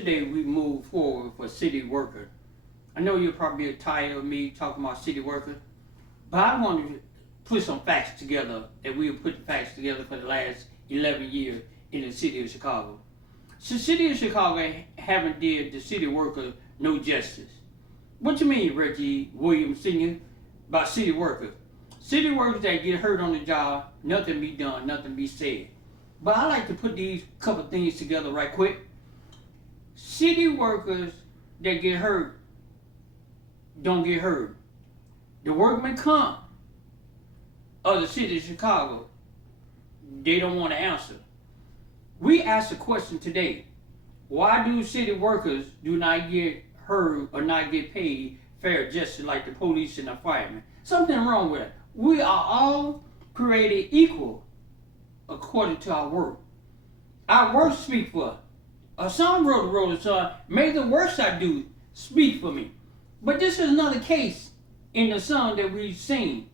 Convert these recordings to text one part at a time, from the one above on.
yesterday we moved forward for city worker. I know you're probably tired of me talking about city worker, but I want to put some facts together that we have put the facts together for the last 11 years in the city of Chicago. So the city of Chicago haven't did the city worker no justice. What you mean, Reggie Williams Sr., about city workers? City workers that get hurt on the job, nothing be done, nothing be said. But I like to put these couple things together right quick. City workers that get hurt don't get hurt. The workman comp of the city of Chicago, they don't want to answer. We asked a question today. Why do city workers do not get heard or not get paid fair justice like the police and the firemen? Something wrong with it. We are all created equal according to our work. Our work speak for us. A song wrote a song, may the works I do speak for me. But this is another case in the song that we've seen.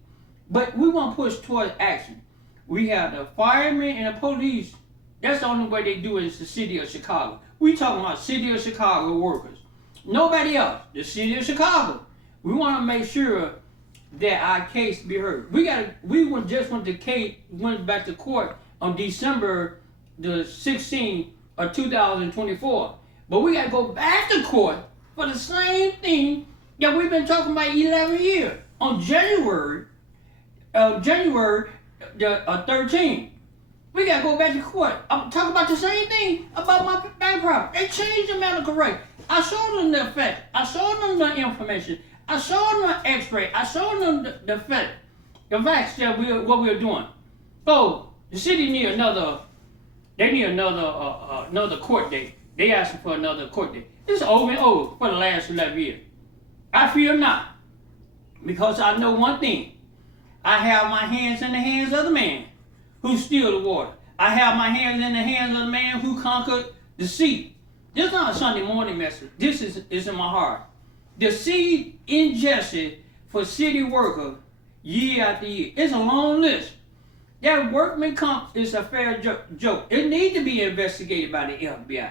But we want to push towards action. We have the firemen and the police. That's the only way they do it is the city of Chicago. We talking about city of Chicago workers. Nobody else. The city of Chicago. We want to make sure that our case be heard. Went back to court on December the 16th of 2024. But we got to go back to court for the same thing that we've been talking about 11 years. On January the 13th. We got to go back to court. I'm talking about the same thing about my bank property. They changed the medical rate. I showed them the effect. I showed them the information. I showed them the x-ray. I showed them the facts that what we're doing. So the city need another court date. They asking for another court date. This is over and over for the last 11 years. I fear not, because I know one thing. I have my hands in the hands of the man who steal the water. I have my hands in the hands of the man who conquered the sea. This is not a Sunday morning message. This is in my heart. The seed injustice for city workers year after year. It's a long list. That workman comp is a fair joke. It needs to be investigated by the FBI.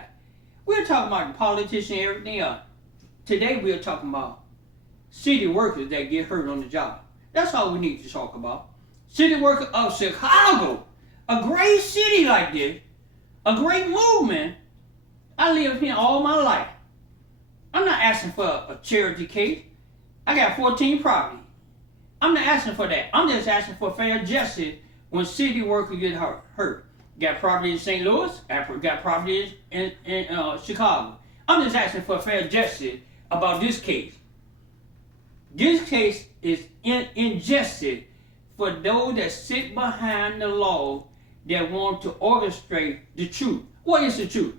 We're talking about the politicians and everything else. Today we're talking about city workers that get hurt on the job. That's all we need to talk about. City workers of Chicago, a great city like this, a great movement. I lived here all my life. I'm not asking for a charity case. I got 14 properties. I'm not asking for that. I'm just asking for fair justice when city workers get hurt. Got property in St. Louis, got property in Chicago. I'm just asking for fair justice about this case. This case is injustice for those that sit behind the law that want to orchestrate the truth. What is the truth?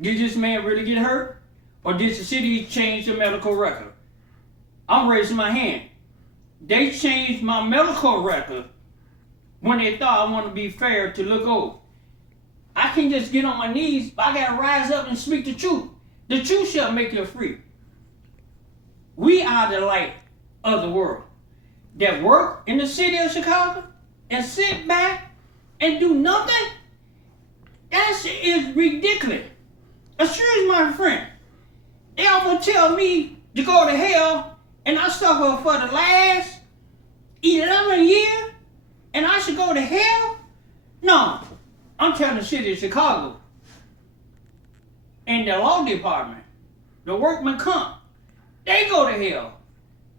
Did this man really get hurt? Or did the city change the medical record? I'm raising my hand. They changed my medical record when they thought I want to be fair to look over. I can't just get on my knees, but I got to rise up and speak the truth. The truth shall make you free. We are the light of the world that work in the city of Chicago and sit back and do nothing. That shit is ridiculous. Excuse my friend. They almost tell me to go to hell, and I suffer for the last 11 years, and I should go to hell? No, I'm telling the city of Chicago and the law department, the workman comp, they go to hell.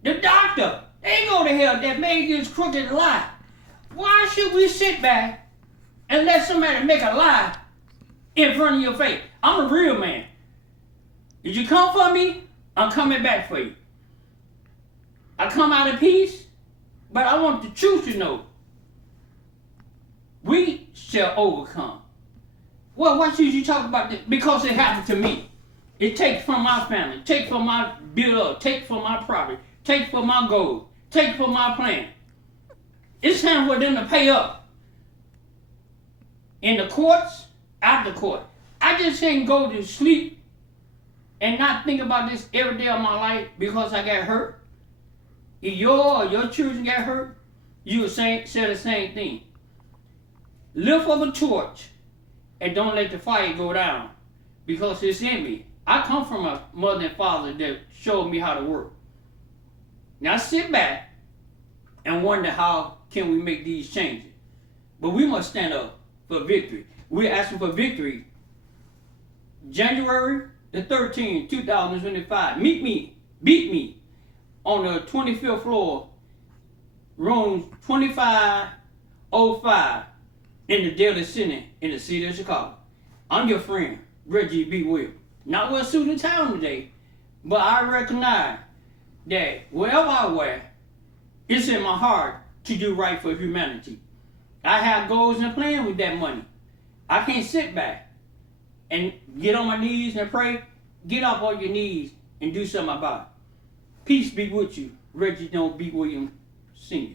The doctor, they go to hell that made this crooked lie. Why should we sit back and let somebody make a lie in front of your face? I'm a real man. Did you come for me? I'm coming back for you. I come out of peace, but I want the truth to know. We shall overcome. Well, why should you talk about this? Because it happened to me. It takes from my family, take from my build, take from my property, take from my goals, take from my plan. It's time for them to pay up. In the courts, out the court. I just can't go to sleep and not think about this every day of my life because I got hurt. If your children got hurt, you would say the same thing. Lift up a torch and don't let the fire go down. because it's in me. I come from a mother and father that showed me how to work. Now sit back and wonder how can we make these changes. But we must stand up for victory. We're asking for victory. January the 13th, 2025. Beat me on the 25th floor, room 2505 in the Daily Center in the city of Chicago. I'm your friend, Reggie B. Williams. Not well suited town today, but I recognize that wherever I wear, it's in my heart to do right for humanity. I have goals and plans with that money. I can't sit back and get on my knees and pray. Get off on your knees and do something about it. Peace be with you, Reggie B. Williams Sr.